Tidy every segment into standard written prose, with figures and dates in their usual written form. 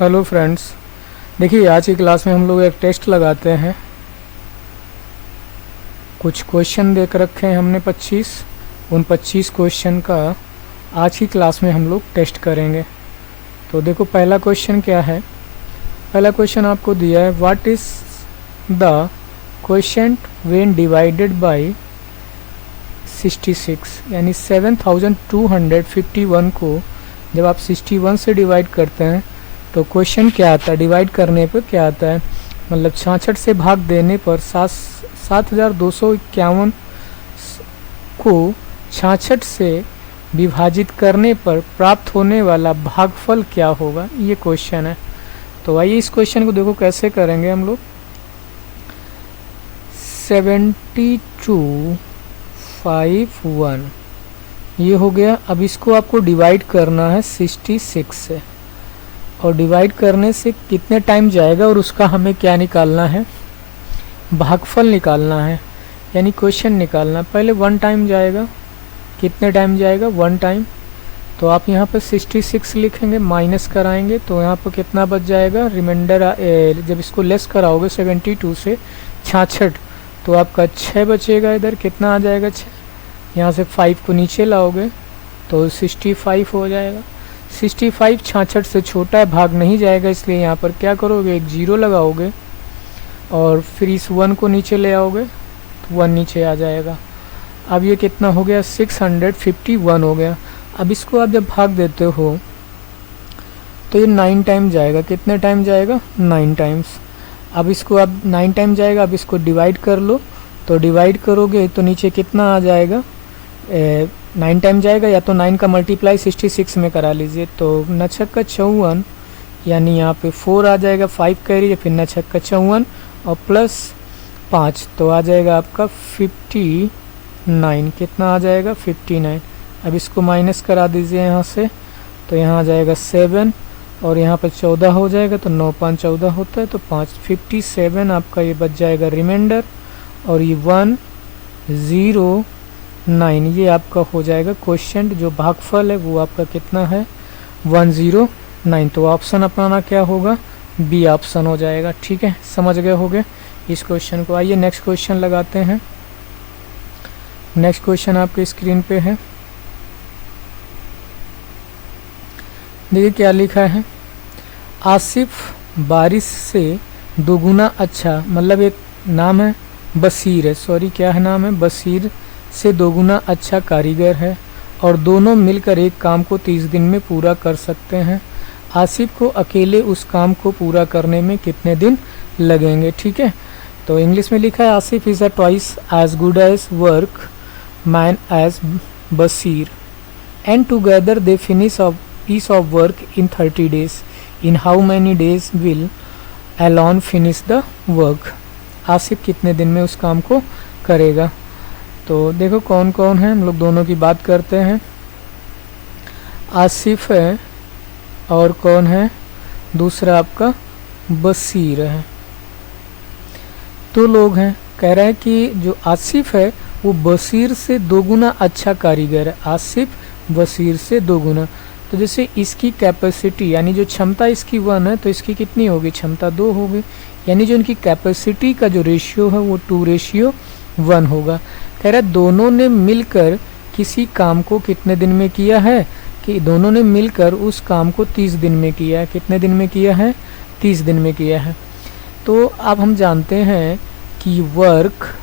Hello friends, देखिए आज की क्लास में हम लोग एक टेस्ट लगाते हैं। कुछ क्वेश्चन देख रखे हैं हमने 25। उन 25 क्वेश्चन का आज की क्लास में हम लोग टेस्ट करेंगे। तो देखो पहला क्वेश्चन क्या है। पहला क्वेश्चन आपको दिया है, what is the quotient when divided by 66, यानी 7251 को जब आप 61 से डिवाइड करते हैं तो क्वेश्चन क्या आता है, डिवाइड करने पर क्या आता है, मतलब 66 से भाग देने पर 7251 को 66 से विभाजित करने पर प्राप्त होने वाला भागफल क्या होगा, ये क्वेश्चन है। तो आइए इस क्वेश्चन को देखो कैसे करेंगे हम लोग। 7251 ये हो गया। अब इसको आपको डिवाइड करना है 66 से, और डिवाइड करने से कितने टाइम जाएगा और उसका हमें क्या निकालना है, भागफल निकालना है, यानी क्वेश्चन निकालना। पहले 1 टाइम जाएगा, कितने टाइम जाएगा, 1 टाइम। तो आप यहाँ पर 66 लिखेंगे, माइनस कराएंगे तो यहाँ पर कितना बच जाएगा, रिमाइंडर जब इसको लेस कराओगे 72 से 66 तो आपका 6 बचेगा। इधर कितना आ जाएगा, 6। यहाँ से 5 को नीचे लाओगे तो 65 हो जाएगा। 65 66 से छोटा है, भाग नहीं जाएगा, इसलिए यहाँ पर क्या करोगे, एक 0 लगाओगे और फिर इस 1 को नीचे ले आओगे तो 1 नीचे आ जाएगा। अब ये कितना हो गया, 651 हो गया। अब इसको आप जब भाग देते हो तो ये 9 टाइम जाएगा। कितने टाइम जाएगा, 9 टाइम्स। अब इसको अब 9 टाइम जाएगा। अब इसको डिवाइड कर लो, तो डिवाइड करोगे तो नीचे कितना आ जाएगा, 9 टाइम जाएगा, या तो 9 का मल्टीप्लाई 66 में करा लीजिए। तो 9 छक्का 54, यानी यहाँ पे 4 आ जाएगा, 5 कैरी, फिर 9 छक्का 54 और प्लस 5 तो आ जाएगा आपका 59। कितना आ जाएगा, 59। अब इसको माइनस करा दीजिए यहाँ से, तो यहाँ आ जाएगा 7 और यहाँ पर 14 हो जाएगा, तो 9 5 14 होता है, तो 5 57 आपका ये बच जाएगा रिमाइंडर। और ये 109 ये आपका हो जाएगा क्वोशिएंट, जो भागफल है वो आपका कितना है, 109। तो ऑप्शन अपनाना क्या होगा, बी ऑप्शन हो जाएगा। ठीक है, समझ गए होगे इस क्वेश्चन को। आइए नेक्स्ट क्वेश्चन लगाते हैं। नेक्स्ट क्वेश्चन आपके स्क्रीन पे है, देखिए क्या लिखा है। आसिफ बारिश से दोगुना अच्छा, मतलब एक नाम है बशीर है, सॉरी क्या है नाम है, बशीर से दोगुना अच्छा कारीगर है और दोनों मिलकर एक काम को 30 दिन में पूरा कर सकते हैं। आसिफ को अकेले उस काम को पूरा करने में कितने दिन लगेंगे। ठीक है, तो इंग्लिश में लिखा है, Asif is a twice as good as work man as Bashir and together they finish a piece of work in 30 days. In how many days will Alon finish the work? Asif कितने दिन में उस काम को करेगा। तो देखो कौन कौन है, हम लोग दोनों की बात करते हैं। आसिफ है और कौन है, दूसरा आपका बशीर है। 2 लोग हैं। कह रहा है कि जो आसिफ है वो बशीर से दोगुना अच्छा कारीगर है। आसिफ बशीर से दोगुना, तो जैसे इसकी कैपेसिटी यानी जो क्षमता इसकी 1 है तो इसकी कितनी होगी, क्षमता 2 होगी, यानी जो इनकी कैपेसिटी का जो रेशियो है वो 2:1 होगा। कह रहा है दोनों ने मिलकर किसी काम को कितने दिन में किया है, कि दोनों ने मिलकर उस काम को 30 दिन में किया है। कितने दिन में किया है, 30 दिन में किया है। तो अब हम जानते हैं कि वर्क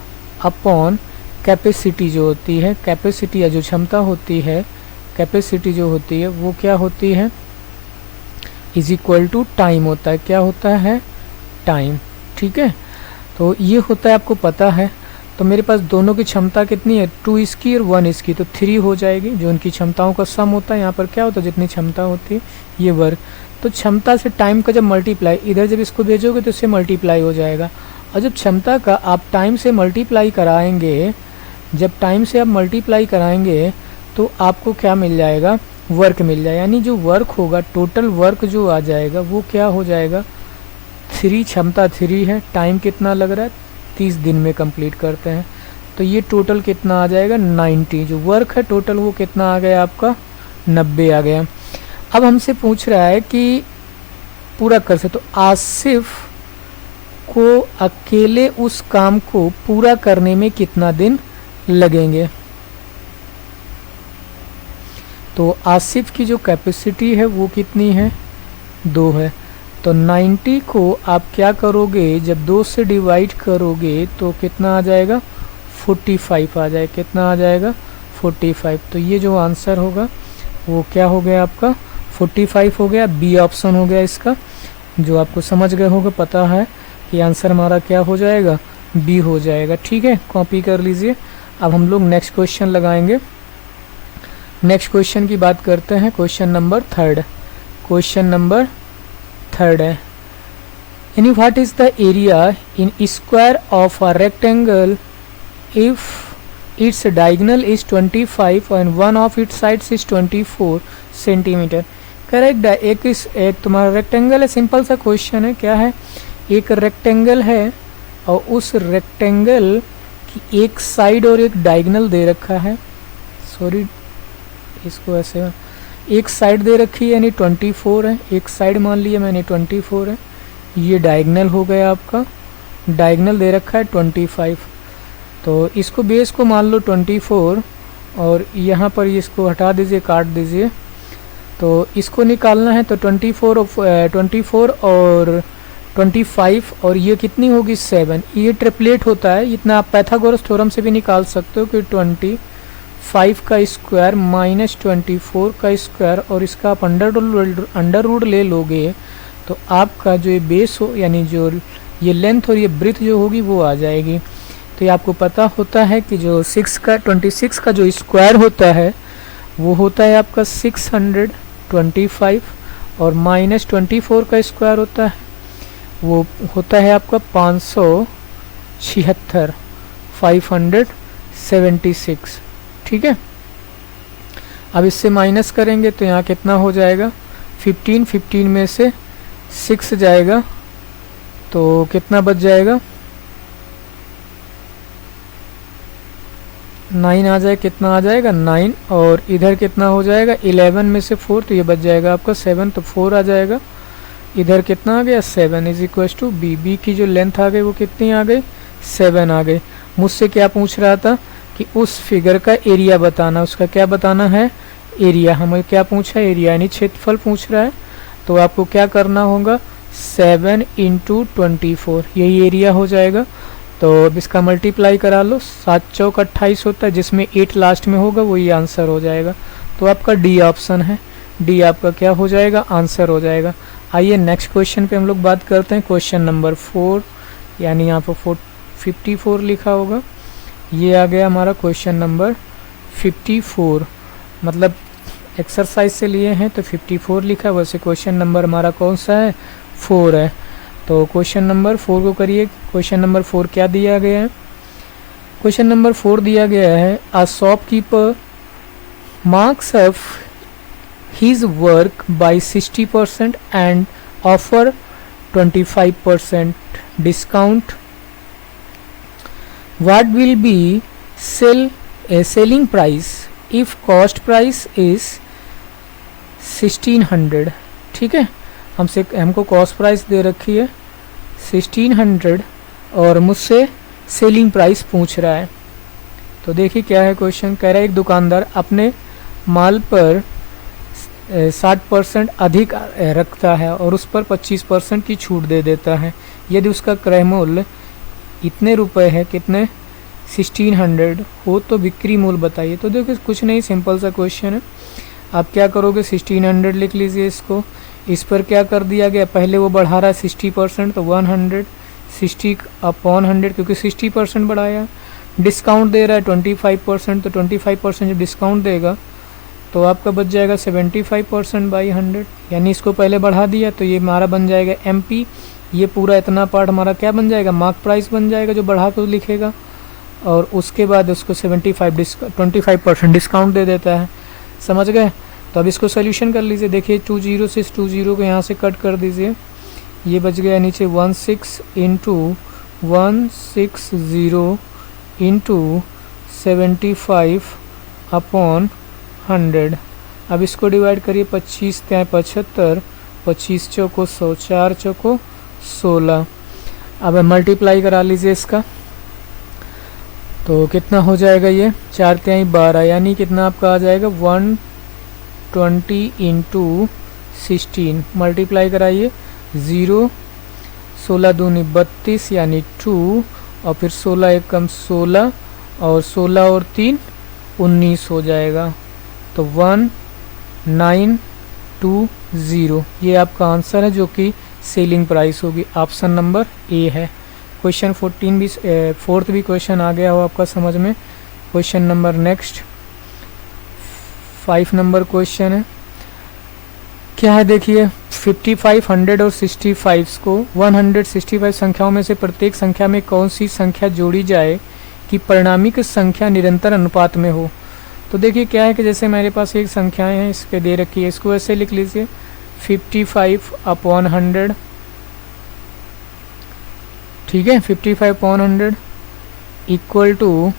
अपॉन कैपेसिटी जो होती है, कैपेसिटी या जो क्षमता होती है, कैपेसिटी जो होती है वो क्या होती है, इज इक्वल टू टाइम होता है। क्या होता है, टाइम। ठीक है, तो ये होता है, आपको पता है। तो मेरे पास दोनों की क्षमता कितनी है, 2 इसकी और 1 इसकी, तो 3 हो जाएगी। जो उनकी क्षमताओं का सम होता है, यहाँ पर क्या होता है, जितनी क्षमता होती है ये वर्क। तो क्षमता से टाइम का जब मल्टीप्लाई, इधर जब इसको भेजोगे तो इससे मल्टीप्लाई हो जाएगा। और जब क्षमता का आप टाइम से मल्टीप्लाई कराएंगे, जब टाइम से आप मल्टीप्लाई कराएंगे तो आपको क्या मिल जाएगा, वर्क मिल जाएगा। यानी जो वर्क होगा, टोटल वर्क जो आ जाएगा वो क्या हो जाएगा, 3, क्षमता 3 है, टाइम कितना लग रहा है, 30 दिन में कंप्लीट करते हैं। तो ये टोटल कितना आ जाएगा, 90। जो वर्क है टोटल वो कितना आ गया आपका, 90 आ गया। अब हमसे पूछ रहा है कि पूरा कर सके। तो आसिफ को अकेले उस काम को पूरा करने में कितना दिन लगेंगे। तो आसिफ की जो कैपेसिटी है वो कितनी है, 2 है। तो 90 को आप क्या करोगे, जब 2 से डिवाइड करोगे तो कितना आ जाएगा, 45 आ जाएगा। कितना आ जाएगा, 45। तो ये जो आंसर होगा वो क्या हो गया आपका, 45 हो गया। बी ऑप्शन हो गया इसका, जो आपको समझ गए होगा, पता है कि आंसर हमारा क्या हो जाएगा, बी हो जाएगा। ठीक है, कॉपी कर लीजिए। अब हम लोग नेक्स्ट क्वेश्चन लगाएंगे। नेक्स्ट क्वेश्चन की बात करते हैं, क्वेश्चन नंबर 3। क्वेश्चन नंबर 3 है, यानी what is the area in square of a rectangle if its diagonal is 25 and one of its sides is 24 centimetre. Correct. एक तुम्हारा रेक्टेंगल है, सिंपल सा क्वेश्चन है। क्या है, एक रेक्टेंगल है और उस रेक्टेंगल की एक साइड और एक डायगोनल दे रखा है। सॉरी, इसको ऐसे, एक साइड दे रखी है यानी 24 है, एक साइड मान लिया मैंने 24 है। ये डायगोनल हो गया आपका, डायगोनल दे रखा है 25। तो इसको बेस को मान लो 24 और यहाँ पर इसको हटा दीजिए, काट दीजिए। तो इसको निकालना है तो 24 और 25 और ये कितनी होगी, 7। ये ट्रिपलेट होता है, इतना आप पाइथागोरस थ्योरम से भी निकाल सकते हो कि 25 का स्क्वायर माइनस 24 का स्क्वायर और इसका आप अंडर रूट ले लोगे तो आपका जो ये बेस हो, यानी जो ये लेंथ और ये ब्रेथ जो होगी वो आ जाएगी। तो ये आपको पता होता है कि जो 26 का जो स्क्वायर होता है वो होता है आपका 625 और माइनस 24 का स्क्वायर होता है वो होता है आपका 576, 576। ठीक है, अब इससे माइनस करेंगे तो यहाँ कितना हो जाएगा, 15 में से 6 जाएगा तो कितना बच जाएगा, 9 आ जाए, कितना आ जाएगा 9। और इधर कितना हो जाएगा, 11 में से 4 तो ये बच जाएगा आपका 7, तो 4 आ जाएगा। इधर कितना आ गया, 7 is equal to B. B की जो लेंथ आ गई वो कितनी आ गई, 7 आ गई। मुझसे क्या पूछ रहा था कि उस फिगर का एरिया बताना, उसका क्या बताना है, एरिया। हमें क्या पूछा, एरिया यानी क्षेत्रफल पूछ रहा है। तो आपको क्या करना होगा, 7 × 24 यही एरिया हो जाएगा। तो अब इसका मल्टीप्लाई करा लो, 7 चौक 28 होता है, जिसमें 8 लास्ट में होगा वही आंसर हो जाएगा। तो आपका डी ऑप्शन है, डी आपका क्या हो जाएगा, आंसर हो जाएगा। आइए नेक्स्ट क्वेश्चन पे हम लोग बात करते हैं, क्वेश्चन नंबर 4, यानी यहाँ पर 54 लिखा होगा। ये आ गया हमारा क्वेश्चन नंबर 54, मतलब एक्सरसाइज से लिए हैं तो 54 लिखा है, वैसे क्वेश्चन नंबर हमारा कौन सा है, 4 है। तो क्वेश्चन नंबर 4 को करिए। क्वेश्चन नंबर 4 क्या दिया गया है, क्वेश्चन नंबर 4 दिया गया है, a shopkeeper marks up his work by 60% and offer 25% discount. What will be selling price if cost price is 1600? ठीक है, हमको कॉस्ट प्राइस दे रखी है 1600 और मुझसे सेलिंग प्राइस पूछ रहा है। तो देखिए क्या है क्वेश्चन, कह रहा है एक दुकानदार अपने माल पर 60% अधिक रखता है और उस पर 25% की छूट दे देता है। यदि उसका क्रय मूल्य इतने रुपए है, कितने, 1600 हो तो बिक्री मूल्य बताइए। तो देखिए कुछ नहीं, सिंपल सा क्वेश्चन है। आप क्या करोगे, 1600 लिख लीजिए इसको। इस पर क्या कर दिया गया, पहले वो बढ़ा रहा है 60% तो 100, 60/100 क्योंकि 60% बढ़ाया। डिस्काउंट दे रहा है 25% तो 25% जो डिस्काउंट देगा तो आपका बच जाएगा 75% बाई 100, यानी इसको पहले बढ़ा दिया तो ये हमारा बन जाएगा MP। ये पूरा इतना पार्ट हमारा क्या बन जाएगा, मार्क प्राइस बन जाएगा जो बढ़ा कर लिखेगा, और उसके बाद उसको 25% डिस्काउंट दे देता है। समझ गए। तो अब इसको सोल्यूशन कर लीजिए। देखिए 20 से 20 को यहाँ से कट कर दीजिए, ये बच गया नीचे 16 × 160 × 75/100। अब इसको डिवाइड करिए, 25 × 75 25 चौको 100, 4 चौको 16। अब मल्टीप्लाई करा लीजिए इसका, तो कितना हो जाएगा ये 4 तिहाई 12, यानी कितना आपका आ जाएगा 120 इंटू 16। मल्टीप्लाई कराइए, 0, 16 दूनी 32 यानी 2, और फिर 16 एक कम 16, और 16 और 3 19 हो जाएगा। तो 1920 ये आपका आंसर है, जो कि सेलिंग प्राइस होगी। ऑप्शन नंबर ए है। क्वेश्चन 14 भी, फोर्थ भी क्वेश्चन आ गया हो आपका समझ में। Question number next 5 number question है, क्या है देखिए। 55, 100 और 65 को 165 संख्याओं में से प्रत्येक संख्या में कौन सी संख्या जोड़ी जाए कि परिणामिक संख्या निरंतर अनुपात में हो। तो देखिए क्या है कि जैसे मेरे पास एक संख्याएं हैं, इसके दे रखी है, इसको ऐसे लिख लीजिए 55/100, ठीक है। 55/100 इक्वल टू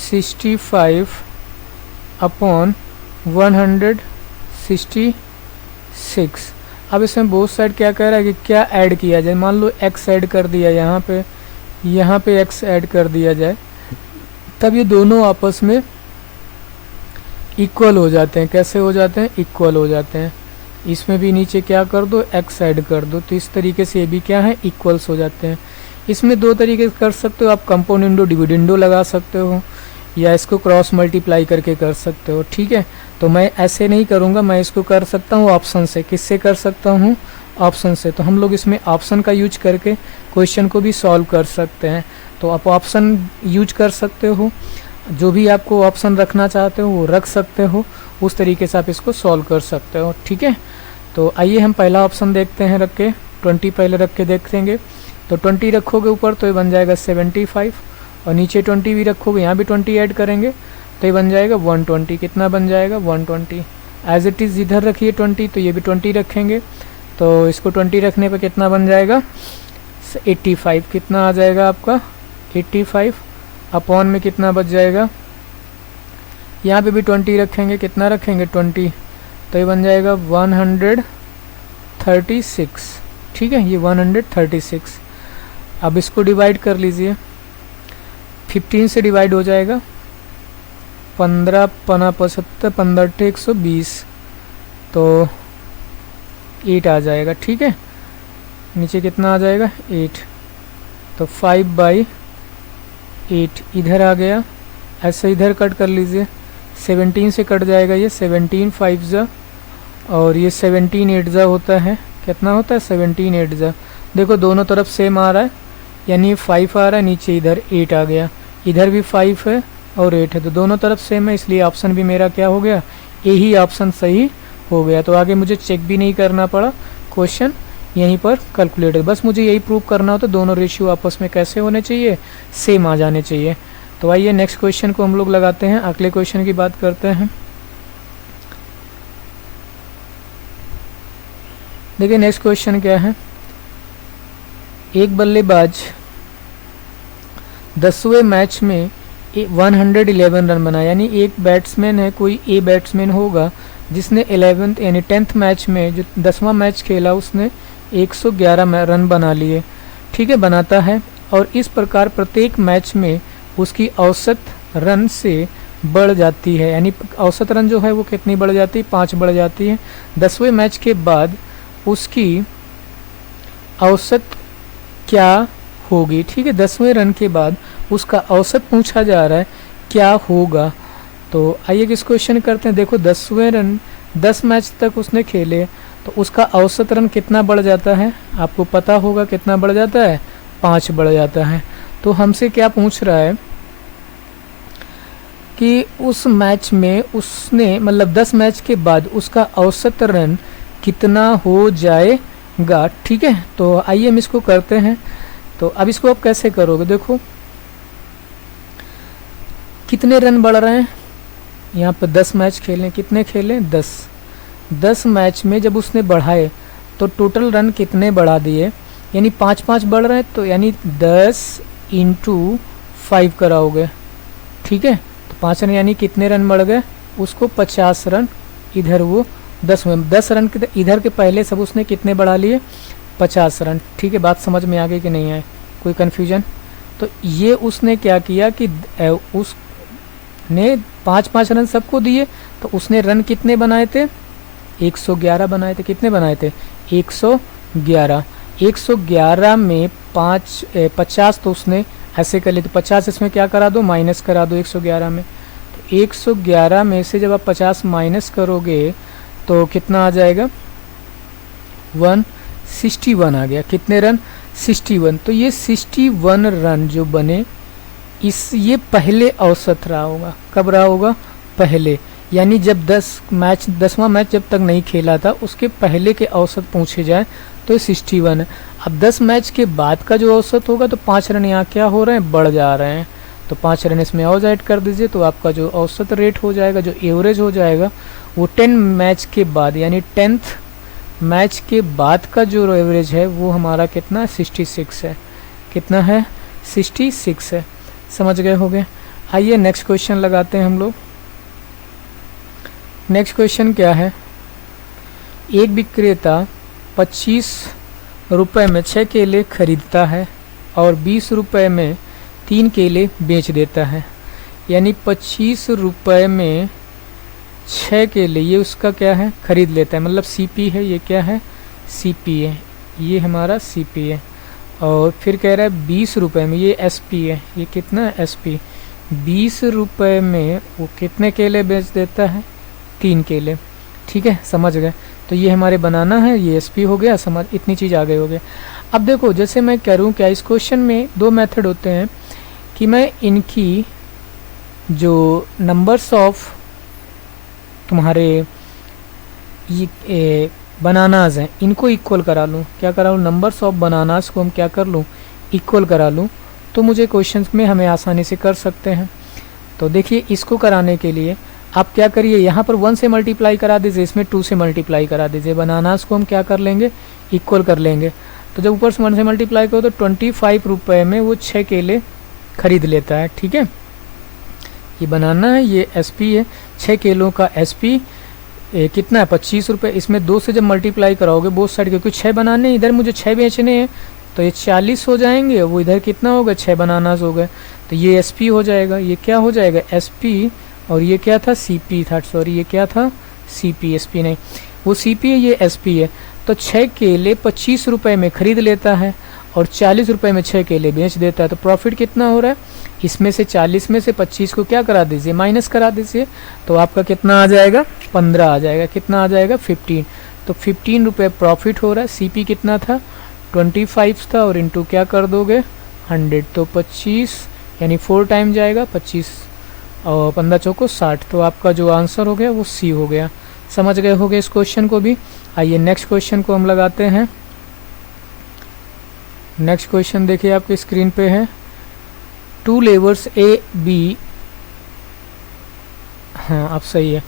65/166। अब इसमें बोथ साइड क्या कह रहा है कि क्या ऐड किया जाए। मान लो x ऐड कर दिया, यहाँ पे x ऐड कर दिया जाए, तब ये दोनों आपस में इक्वल हो जाते हैं। कैसे हो जाते हैं? इक्वल हो जाते हैं। इसमें भी नीचे क्या कर दो, x ऐड कर दो, तो इस तरीके से ये भी क्या है, इक्वल्स हो जाते हैं। इसमें दो तरीके से कर सकते हो आप, कंपोनेंडो डिविडेंडो लगा सकते हो, या इसको क्रॉस मल्टीप्लाई करके कर सकते हो, ठीक है। तो मैं ऐसे नहीं करूँगा, मैं इसको कर सकता हूँ ऑप्शन से। किससे कर सकता हूँ? ऑप्शन से। तो हम लोग इसमें ऑप्शन का यूज करके क्वेश्चन को भी सॉल्व कर सकते हैं। तो आप ऑप्शन यूज कर सकते हो, जो भी आपको ऑप्शन रखना चाहते हो वो रख सकते हो, उस तरीके से आप इसको सॉल्व कर सकते हो, ठीक है। तो आइए हम पहला ऑप्शन देखते हैं, रख के 20 पहले रख के देखेंगे। तो 20 रखोगे ऊपर तो ये बन जाएगा 75, और नीचे 20 भी रखोगे, यहाँ भी 20 ऐड करेंगे तो ये बन जाएगा 120। कितना बन जाएगा? 120। एज इट इज़ इधर रखिए 20, तो ये भी 20 रखेंगे, तो इसको 20 रखने पर कितना बन जाएगा? 85। कितना आ जाएगा आपका? 85 अपॉन में कितना बच जाएगा? यहाँ पे भी 20 रखेंगे, कितना रखेंगे? 20, तो ये बन जाएगा 136, ठीक है। ये 136। अब इसको डिवाइड कर लीजिए, 15 से डिवाइड हो जाएगा, 15 पना 75, 15 120, तो 8 आ जाएगा, ठीक है। नीचे कितना आ जाएगा? 8, तो 5/8 इधर आ गया। ऐसे इधर कट कर लीजिए, 17 से कट जाएगा ये, 17 5 जा, और ये 17 8 जा होता है। कितना होता है? 17 8 जा। देखो दोनों तरफ सेम आ रहा है, यानी 5 आ रहा है, नीचे इधर 8 आ गया, इधर भी 5 है और 8 है, तो दोनों तरफ सेम है, इसलिए ऑप्शन भी मेरा क्या हो गया? यही ऑप्शन सही हो गया। तो आगे मुझे चेक भी नहीं करना पड़ा, क्वेश्चन यहीं पर कैलकुलेट है। बस मुझे यही प्रूव करना हो तो दोनों रेशियो आपस में कैसे होने चाहिए? सेम आ जाने चाहिए। तो आइए नेक्स्ट क्वेश्चन को हम लोग लगाते हैं, अगले क्वेश्चन की बात करते हैं। देखिए नेक्स्ट क्वेश्चन क्या है। एक बल्लेबाज 10वें मैच में 111 रन बनाया, यानी एक बैट्समैन है, कोई ए बैट्समैन होगा जिसने 11th यानी 10th मैच में, जो 10वां मैच खेला, उसने 111 रन बना लिए, ठीक है, बनाता है। और इस प्रकार प्रत्येक मैच में उसकी औसत रन से बढ़ जाती है, यानी औसत रन जो है वो कितनी बढ़ जाती है? 5 बढ़ जाती है। 10वें मैच के बाद उसकी औसत क्या होगी, ठीक है। 10वें रन के बाद उसका औसत पूछा जा रहा है, क्या होगा। तो आइए इस क्वेश्चन करते हैं। देखो 10वें रन, 10 मैच तक उसने खेले, तो उसका औसत रन कितना बढ़ जाता है? आपको पता होगा कितना बढ़ जाता है? 5 बढ़ जाता है। तो हमसे क्या पूछ रहा है कि उस मैच में उसने, मतलब 10 मैच के बाद उसका औसत रन कितना हो जाएगा, ठीक है। तो आइए हम इसको करते हैं। तो अब इसको आप कैसे करोगे? देखो कितने रन बढ़ रहे हैं, यहाँ पर 10 मैच खेले, कितने खेले? 10 मैच में जब उसने बढ़ाए तो टोटल रन कितने बढ़ा दिए, यानी 5 बढ़ रहे हैं, तो यानी 10 × 5 कराओगे, ठीक है। तो 5 रन यानी कितने रन बढ़ गए? उसको 50 रन इधर वो 10 में 10 रन के इधर के पहले सब उसने कितने बढ़ा लिए, 50 रन। ठीक है, बात समझ में आ गई कि नहीं आए, कोई कन्फ्यूजन? तो ये उसने क्या किया कि उसने 5-5 रन सबको दिए, तो उसने रन कितने बनाए थे, 111 बनाए थे। कितने बनाए थे, 111। 111 में 50 तो उसने ऐसे कर लिए, तो 50 इसमें क्या करा दो, माइनस करा दो 111 में। तो 111 में से जब आप 50 माइनस करोगे तो कितना आ जाएगा, 161 आ गया। कितने रन, 61। तो ये 61 रन जो बने, ये पहले औसत रहा होगा। कब रहा होगा, पहले, यानी जब 10वां मैच जब तक नहीं खेला था उसके पहले के औसत पूछे जाए तो 61 है। अब 10 मैच के बाद का जो औसत होगा तो 5 रन यहाँ क्या हो रहे हैं, बढ़ जा रहे हैं, तो 5 रन इसमें और ऐड कर दीजिए, तो आपका जो औसत रेट हो जाएगा, जो एवरेज हो जाएगा, वो 10 मैच के बाद यानी 10th मैच के बाद का जो एवरेज है वो हमारा कितना, 66 है। कितना है, 66 है। समझ गए होंगे। आइए नेक्स्ट क्वेश्चन लगाते हैं हम लोग। नेक्स्ट क्वेश्चन क्या है, एक विक्रेता 25 रुपये में 6 केले खरीदता है और 20 रुपये में 3 केले बेच देता है, यानी 25 रुपये में 6 केले, ये उसका क्या है, खरीद लेता है, मतलब सीपी है, ये क्या है, सीपी है, ये हमारा सीपी है। और फिर कह रहा है 20 रुपये में, ये एसपी है, ये कितना है, एसपी। 20 रुपये में वो कितने केले बेच देता है, 3 केले। ठीक है, समझ गए। तो ये हमारे बनाना है, ये एसपी हो गया, समझ, इतनी चीज़ आ गई हो गया। अब देखो, जैसे मैं करूँ क्या, इस क्वेश्चन में 2 मेथड होते हैं कि मैं इनकी जो नंबर्स ऑफ तुम्हारे ये बनानाज हैं इनको इक्वल करा लूँ। क्या करा लूँ, नंबर्स ऑफ बनानाज को हम क्या कर लूँ, इक्वल करा लूँ, तो मुझे क्वेश्चन में हमें आसानी से कर सकते हैं। तो देखिए, इसको कराने के लिए आप क्या करिए, यहाँ पर 1 से मल्टीप्लाई करा दीजिए, इसमें 2 से मल्टीप्लाई करा दीजिए। बनानास को हम क्या कर लेंगे, इक्वल कर लेंगे। तो जब ऊपर से 1 से मल्टीप्लाई करो तो 25 रुपये में वो 6 केले खरीद लेता है। ठीक है, ये बनाना है, ये एसपी है, 6 केलों का एसपी कितना है, 25 रुपये। इसमें 2 से जब मल्टीप्लाई कराओगे बोथ साइड, क्योंकि 6 बनाने, इधर मुझे 6 बेचने हैं, तो ये 40 हो जाएंगे, वो इधर कितना होगा, 6 बनानास हो गए, तो ये एसपी हो जाएगा। ये क्या हो जाएगा, एसपी, और ये क्या था, सीपी था, सॉरी ये क्या था, सीपी, एसपी नहीं, वो सीपी है, ये एसपी है। तो 6 केले 25 रुपये में खरीद लेता है और 40 रुपये में 6 केले बेच देता है, तो प्रॉफिट कितना हो रहा है, इसमें से 40 में से 25 को क्या करा दीजिए, माइनस करा दीजिए, तो आपका कितना आ जाएगा, 15 आ जाएगा। कितना आ जाएगा, 15। तो 15 रुपये प्रॉफिट हो रहा है। सीपी कितना था, 25 था, और इंटू क्या कर दोगे, 100, तो 25 यानी 4 टाइम जाएगा, 25 और 15 चौको 60, तो आपका जो आंसर हो गया वो सी हो गया। समझ गए होगे इस क्वेश्चन को भी। आइए नेक्स्ट क्वेश्चन को हम लगाते हैं। नेक्स्ट क्वेश्चन देखिए आपके स्क्रीन पे है, 2 लेवर्स ए बी, हाँ आप सही है,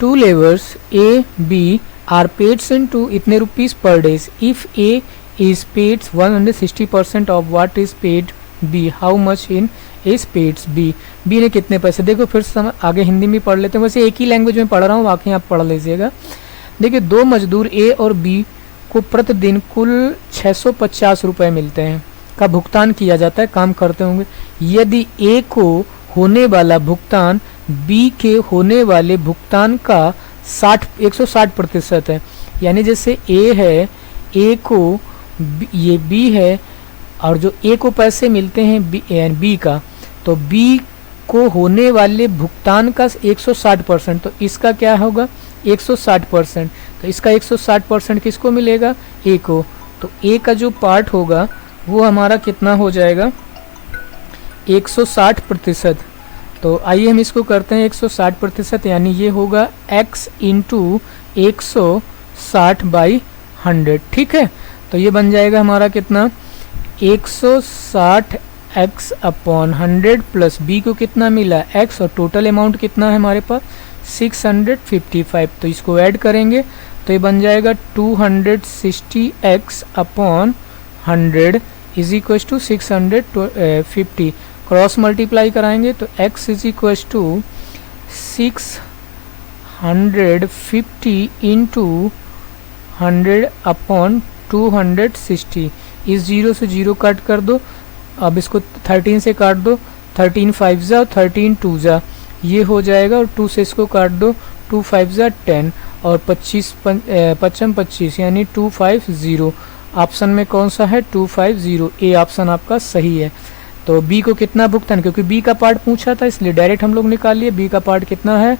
2 labours A B are paid to इतने rupees per days, if A is paid 160% of what is paid B, how much in is paid B. B ने कितने पैसे, देखो फिर से आगे हिंदी में पढ़ लेते हैं, वैसे एक ही लैंग्वेज में पढ़ रहा हूँ, बाकी आप पढ़ लीजिएगा। देखिए, 2 मजदूर ए और बी को प्रतिदिन कुल 650 रुपये मिलते हैं का भुगतान किया जाता है, काम करते होंगे। यदि ए को होने वाला भुगतान बी के होने वाले भुगतान का 160% है, यानी जैसे ए है, ए को ये बी है, और जो ए को पैसे मिलते हैं बी का, तो बी को होने वाले भुगतान का 160%, तो इसका क्या होगा, 160%, तो इसका 160% किसको मिलेगा, ए को, तो ए का जो पार्ट होगा वो हमारा कितना हो जाएगा, 160%। तो आइए हम इसको करते हैं 160%, यानी ये होगा x इंटू 160/100। ठीक है, तो ये बन जाएगा हमारा कितना, 160x अपॉन 100 प्लस बी को कितना मिला, x, और टोटल अमाउंट कितना है हमारे पास, 655। तो इसको ऐड करेंगे तो ये बन जाएगा 260x upon 100 is equal to 650। Cross multiply कराएंगे तो x is equal to 150 into 100 upon 260। इस जीरो से जीरो कट कर दो, अब इसको 13 से काट दो, 13 5 जा, 13 2 जा, ये हो जाएगा, और 2 से इसको काट दो, 2 5 जा 10, और 25 पचम 25 यानी 250। ऑप्शन में कौन सा है? 250। ए ऑप्शन आपका सही है। तो बी को कितना भुगतान, क्योंकि बी का पार्ट पूछा था इसलिए डायरेक्ट हम लोग निकाल लिए। बी का पार्ट कितना है?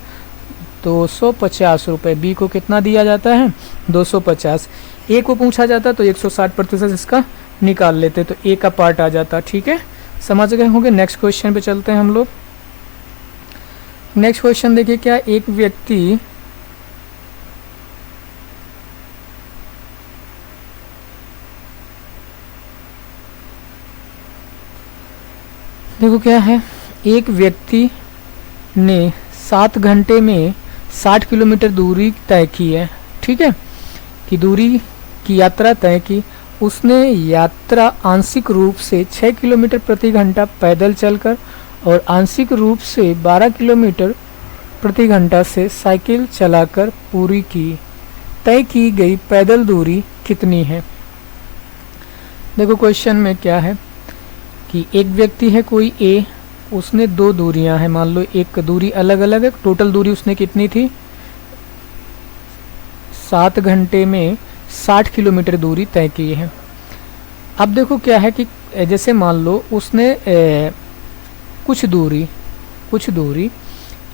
250 रुपये। बी को कितना दिया जाता है? 250। ए को पूछा जाता तो 160% इसका निकाल लेते, तो ए का पार्ट आ जाता। ठीक है, समझ गए होंगे। नेक्स्ट क्वेश्चन पे चलते हैं हम लोग। नेक्स्ट क्वेश्चन देखिए, क्या एक व्यक्ति देखो क्या है, एक व्यक्ति ने 7 घंटे में 60 किलोमीटर दूरी तय की है। ठीक है, कि दूरी की यात्रा तय की। उसने यात्रा आंशिक रूप से 6 किलोमीटर प्रति घंटा पैदल चलकर और आंशिक रूप से 12 किलोमीटर प्रति घंटा से साइकिल चलाकर पूरी की। तय की गई पैदल दूरी कितनी है? देखो क्वेश्चन में क्या है कि एक व्यक्ति है कोई ए, उसने दो दूरियां हैं, मान लो एक दूरी अलग अलग है। टोटल दूरी उसने कितनी थी? 7 घंटे में 60 किलोमीटर दूरी तय की है। अब देखो क्या है कि जैसे मान लो उसने कुछ दूरी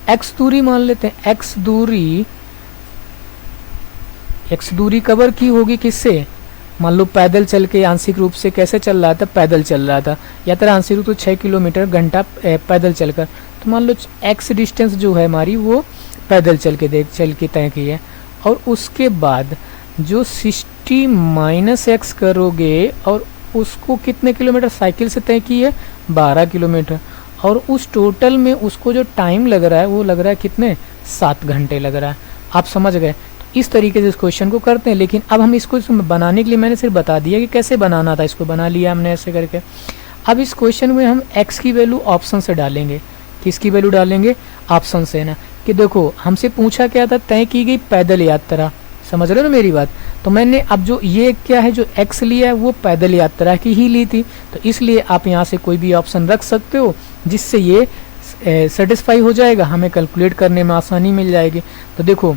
x दूरी मान लेते हैं। x दूरी कवर की होगी किससे? मान लो पैदल चल के आंशिक रूप से कैसे चल रहा था? पैदल चल रहा था। यात्रा आंशिक रूप तो 6 किलोमीटर घंटा पैदल चलकर, तो मान लो x डिस्टेंस जो है हमारी वो पैदल चल के तय की है। और उसके बाद जो 60 माइनस x करोगे और उसको कितने किलोमीटर साइकिल से तय की है? 12 किलोमीटर। और उस टोटल में उसको जो टाइम लग रहा है वो लग रहा है कितने? 7 घंटे लग रहा है। आप समझ गए? इस तरीके से इस क्वेश्चन को करते हैं। लेकिन अब हम इसको बनाने के लिए मैंने सिर्फ बता दिया कि कैसे बनाना था, इसको बना लिया हमने ऐसे करके। अब इस क्वेश्चन में हम x की वैल्यू ऑप्शन से डालेंगे। किसकी वैल्यू डालेंगे? ऑप्शन से ना, कि देखो हमसे पूछा क्या था? तय की गई पैदल यात्रा। समझ रहे हो ना मेरी बात? तो मैंने अब जो ये क्या है जो x लिया है वो पैदल यात्रा की ही ली थी, तो इसलिए आप यहाँ से कोई भी ऑप्शन रख सकते हो जिससे ये सेटिस्फाई हो जाएगा, हमें कैलकुलेट करने में आसानी मिल जाएगी। तो देखो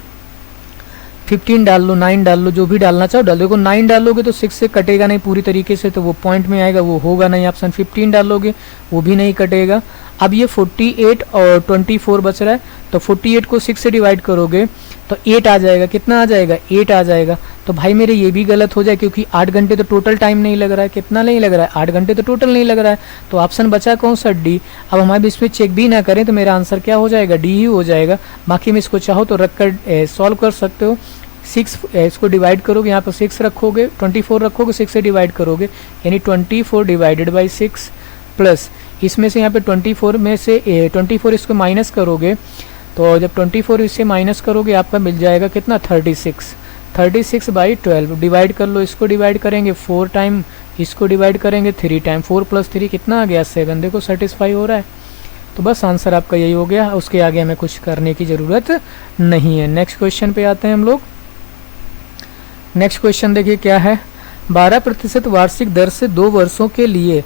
15 डाल लो, 9 डाल लो, जो भी डालना चाहो डाल। देखो 9 डालोगे तो 6 से कटेगा नहीं पूरी तरीके से, तो वो पॉइंट में आएगा, वो होगा नहीं ऑप्शन। 15 डालोगे वो भी नहीं कटेगा। अब ये 48 और 24 बच रहा है, तो 48 को 6 से डिवाइड करोगे तो 8 आ जाएगा। कितना आ जाएगा? 8 आ जाएगा। तो भाई मेरे ये भी गलत हो जाए, क्योंकि 8 घंटे तो टोटल टाइम नहीं लग रहा है। कितना नहीं लग रहा है? 8 घंटे तो टोटल नहीं लग रहा है। तो ऑप्शन बचा कौन सा? डी। अब हमारे इसमें चेक भी ना करें तो मेरा आंसर क्या हो जाएगा? डी ही हो जाएगा। बाकी में इसको चाहो तो रख कर सॉल्व कर सकते हो। 6 इसको डिवाइड करोगे, यहाँ पर 6 रखोगे, 24 रखोगे, 6 से डिवाइड करोगे, यानी 24 डिवाइडेड बाई 6 प्लस इसमें से यहाँ पे 24 में से 24 इसको माइनस करोगे, तो जब 24 इससे माइनस करोगे आपका मिल जाएगा कितना? 36 बाई 12 डिवाइड कर लो। इसको डिवाइड करेंगे 4 टाइम, इसको डिवाइड करेंगे 3 टाइम। 4 + 3 कितना आ गया? 7। देखो सेटिस्फाई हो रहा है। तो बस आंसर आपका यही हो गया, उसके आगे हमें कुछ करने की ज़रूरत नहीं है। नेक्स्ट क्वेश्चन पे आते हैं हम लोग। नेक्स्ट क्वेश्चन देखिए क्या है। 12% वार्षिक दर से 2 वर्षों के लिए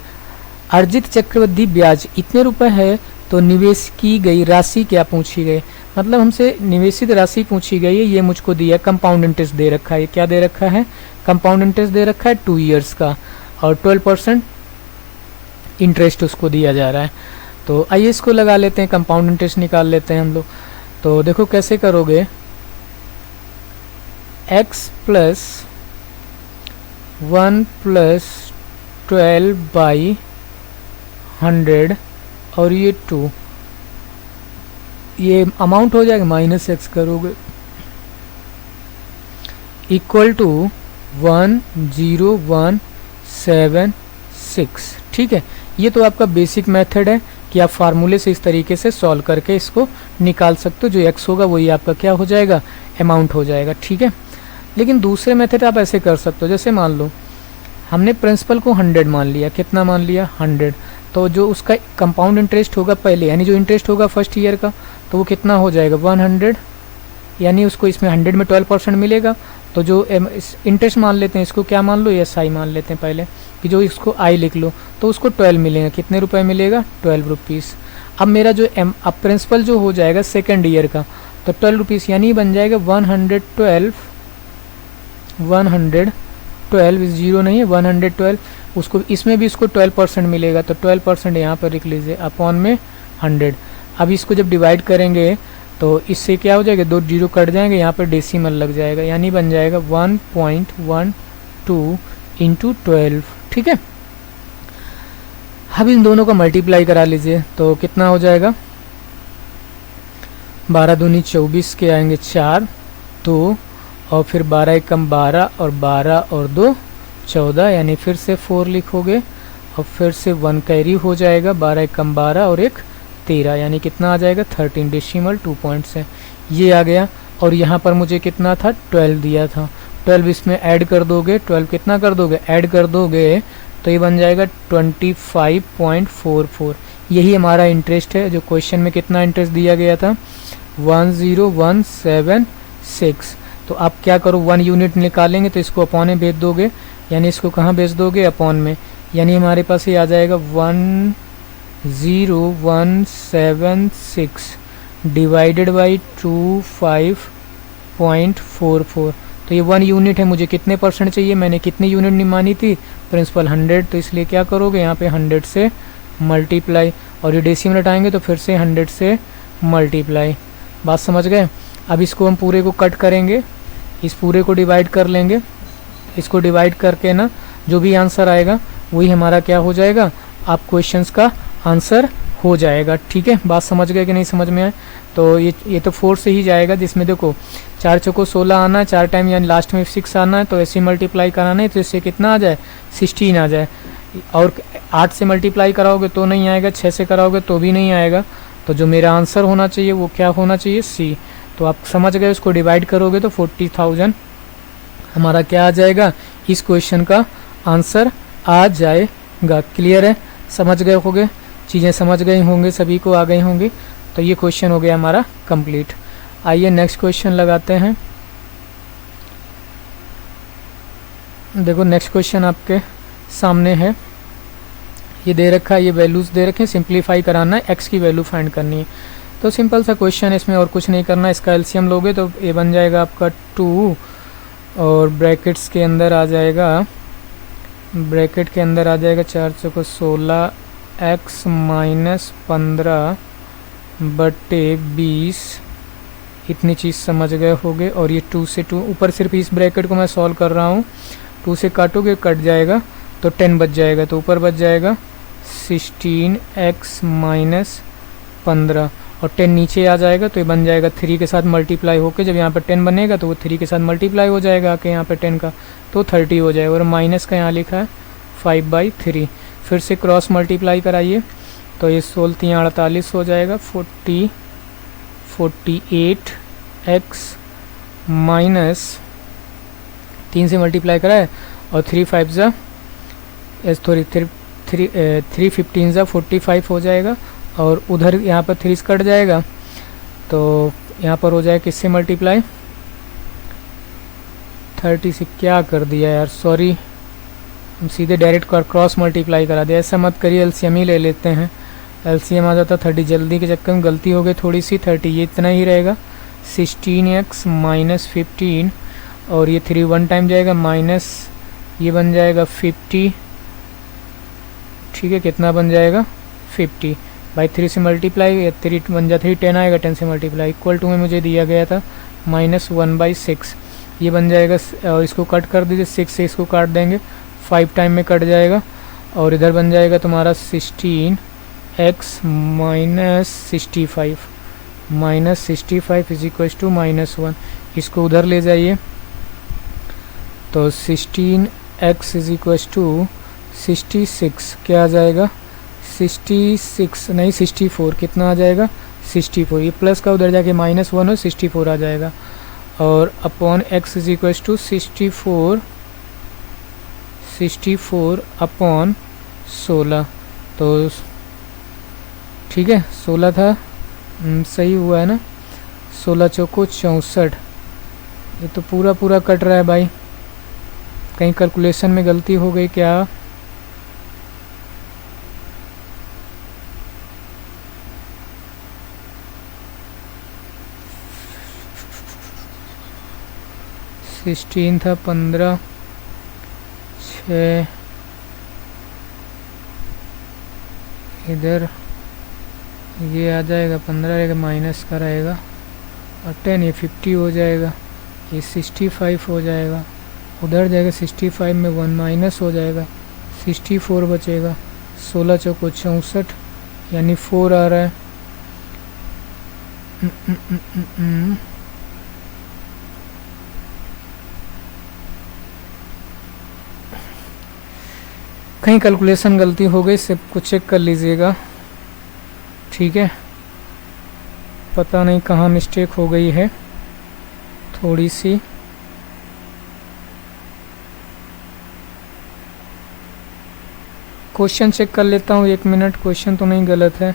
अर्जित चक्रवृद्धि ब्याज इतने रुपए है, तो निवेश की गई राशि क्या पूछी गई? मतलब हमसे निवेशित राशि पूछी गई है, ये मुझको दिया कंपाउंड इंटरेस्ट दे रखा है। क्या दे रखा है? कंपाउंड इंटरेस्ट दे रखा है 2 ईयर्स का, और 12% इंटरेस्ट उसको दिया जा रहा है। तो आइए इसको लगा लेते हैं, कंपाउंड इंटरेस्ट निकाल लेते हैं हम लोग। तो देखो कैसे करोगे, x + 1 + 12/100 और ये 2, ये अमाउंट हो जाएगा -x करोगे इक्वल टू 10176। ठीक है, ये तो आपका बेसिक मेथड है कि आप फार्मूले से इस तरीके से सॉल्व करके इसको निकाल सकते हो। जो x होगा वही आपका क्या हो जाएगा? अमाउंट हो जाएगा। ठीक है, लेकिन दूसरे मेथड आप ऐसे कर सकते हो। जैसे मान लो हमने प्रिंसिपल को 100 मान लिया। कितना मान लिया? 100। तो जो उसका कंपाउंड इंटरेस्ट होगा पहले, यानी जो इंटरेस्ट होगा फर्स्ट ईयर का, तो वो कितना हो जाएगा? 100 यानी उसको इसमें 100 में 12% मिलेगा। तो जो इंटरेस्ट मान लेते हैं, इसको क्या मान लो, एस आई मान लेते हैं पहले, कि जो इसको आई लिख लो, तो उसको 12 मिलेगा। कितने रुपए मिलेगा, 12 रुपीज़। अब मेरा जो अब प्रिंसिपल जो हो जाएगा सेकेंड ईयर का, तो 12 रुपीज़ यानी बन जाएगा 112 इस जीरो नहीं है 112। उसको इसमें भी इसको 12% मिलेगा, तो 12% यहाँ पर लिख लीजिए अपॉन में 100। अब इसको जब डिवाइड करेंगे तो इससे क्या हो जाएगा, 2 जीरो कट जाएंगे, यहाँ पर डेसिमल लग जाएगा, यानी बन जाएगा 1.12 इंटू 12। ठीक है, अब इन दोनों का मल्टीप्लाई करा लीजिए, तो कितना हो जाएगा, 12 दूनी 24 के आएंगे 4 2, और फिर 12 एकम 12 और 12 और 2 14, यानी फिर से 4 लिखोगे और फिर से 1 कैरी हो जाएगा, 12 एकम 12 और 1 13, यानी कितना आ जाएगा 13 डेसिमल 2 पॉइंट्स है, ये आ गया। और यहाँ पर मुझे कितना था, 12 दिया था, 12 इसमें ऐड कर दोगे, 12 कितना कर दोगे, ऐड कर दोगे, तो ये बन जाएगा 25.44। यही हमारा इंटरेस्ट है, जो क्वेश्चन में कितना इंटरेस्ट दिया गया था, 10176। तो आप क्या करो, 1 यूनिट निकालेंगे तो इसको अपॉन में भेज दोगे, यानी इसको कहाँ भेज दोगे, अपॉन में, यानी हमारे पास ये आ जाएगा 10176 डिवाइडेड बाई 25.44। तो ये 1 यूनिट है, मुझे कितने परसेंट चाहिए, मैंने कितनी यूनिट नहीं मानी थी, प्रिंसिपल 100, तो इसलिए क्या करोगे, यहाँ पे 100 से मल्टीप्लाई, और ये डेसिमल हटाएंगे तो फिर से 100 से मल्टीप्लाई। बात समझ गए। अब इसको हम पूरे को कट करेंगे, इस पूरे को डिवाइड कर लेंगे, इसको डिवाइड करके ना जो भी आंसर आएगा वही हमारा क्या हो जाएगा, आप क्वेश्चंस का आंसर हो जाएगा। ठीक है, बात समझ गए कि नहीं समझ में आए। तो ये तो 4 से ही जाएगा, जिसमें देखो 4 चौको 16 आना है, 4 टाइम यानी लास्ट में 6 आना है, तो ऐसे मल्टीप्लाई कराना है, तो इससे कितना आ जाए, 16 आ जाए। और 8 से मल्टीप्लाई कराओगे तो नहीं आएगा, 6 से कराओगे तो भी नहीं आएगा। तो जो मेरा आंसर होना चाहिए वो क्या होना चाहिए, सी। तो आप समझ गए, उसको डिवाइड करोगे तो 40,000 हमारा क्या आ जाएगा, इस क्वेश्चन का आंसर आ जाएगा। क्लियर है, समझ गए होंगे, चीज़ें समझ गई होंगे, सभी को आ गई होंगी। तो ये क्वेश्चन हो गया हमारा कंप्लीट। आइए नेक्स्ट क्वेश्चन लगाते हैं। देखो नेक्स्ट क्वेश्चन आपके सामने है, ये दे रखा है, ये वैल्यूज़ दे रखे हैं, सिंप्लीफाई कराना है, एक्स की वैल्यू फाइंड करनी है। तो सिंपल सा क्वेश्चन है, इसमें और कुछ नहीं करना। इसका एलसीएम लोगे तो ये बन जाएगा आपका 2, और ब्रैकेट्स के अंदर आ जाएगा, ब्रैकेट के अंदर आ जाएगा 4 चौको 16 x माइनस 15 बटे 20। इतनी चीज़ समझ गए होगे। और ये 2 से 2 ऊपर, सिर्फ इस ब्रैकेट को मैं सॉल्व कर रहा हूँ, 2 से काटोगे कट जाएगा तो 10 बच जाएगा, तो ऊपर बच जाएगा 16x माइनस 15, और 10 नीचे आ जाएगा तो ये बन जाएगा 3 के साथ मल्टीप्लाई होकर, जब यहाँ पर 10 बनेगा तो वो 3 के साथ मल्टीप्लाई हो जाएगा आके यहाँ पे 10 का, तो 30 हो जाएगा। और माइनस का यहाँ लिखा है 5/3। फिर से क्रॉस मल्टीप्लाई कराइए, तो ये 16 3 48 हो जाएगा, 48x माइनस 3 से मल्टीप्लाई कराए, और 3 5 ज़ा 3 15 ज़ा 45 हो जाएगा, और उधर यहाँ पर 3 कट जाएगा, तो यहाँ पर हो जाएगा किससे मल्टीप्लाई, 30 से क्या कर दिया यार, सॉरी, हम सीधे डायरेक्ट क्रॉस मल्टीप्लाई करा दिया। ऐसा मत करिए, एलसीएम ही ले लेते हैं, एलसीएम आ जाता 30, जल्दी के चक्कर में गलती हो गई थोड़ी सी, 30 ये इतना ही रहेगा, 16x माइनस 15, और ये 3 1 टाइम जाएगा, माइनस ये बन जाएगा 50। ठीक है, कितना बन जाएगा 50 बाई 3 से मल्टीप्लाई, 3 1 जा 3 10 आएगा, 10 से मल्टीप्लाई, इक्वल टू में मुझे दिया गया था -1/6, ये बन जाएगा। और इसको कट कर दीजिए, 6 से इसको काट देंगे, 5 टाइम में कट जाएगा, और इधर बन जाएगा तुम्हारा 16x minus 65 is equal to -1। इसको उधर ले जाइए, तो 16x इज इक्वल टू 66, क्या आ जाएगा 66 नहीं 64, कितना आ जाएगा 64, ये प्लस का उधर जाके -1 हो 64 आ जाएगा, और upon x is equal to 64 upon 16, तो ठीक है 16 था, सही हुआ है ना, 16 चौको 64। ये तो पूरा पूरा कट रहा है भाई, कहीं कैलकुलेशन में गलती हो गई क्या? सिक्सटीन था, 15, 6 इधर ये आ जाएगा, 15 रहेगा, माइनस का रहेगा, और 10 ये 50 हो जाएगा, ये 65 हो जाएगा, उधर जाएगा 65 में 1 माइनस हो जाएगा, 64 बचेगा, 16 चौको 64 यानी 4 आ रहा है। कहीं कैलकुलेशन गलती हो गई, सब कुछ चेक कर लीजिएगा, ठीक है? पता नहीं कहाँ मिस्टेक हो गई है थोड़ी सी। क्वेश्चन चेक कर लेता हूँ, 1 मिनट, क्वेश्चन तो नहीं गलत है।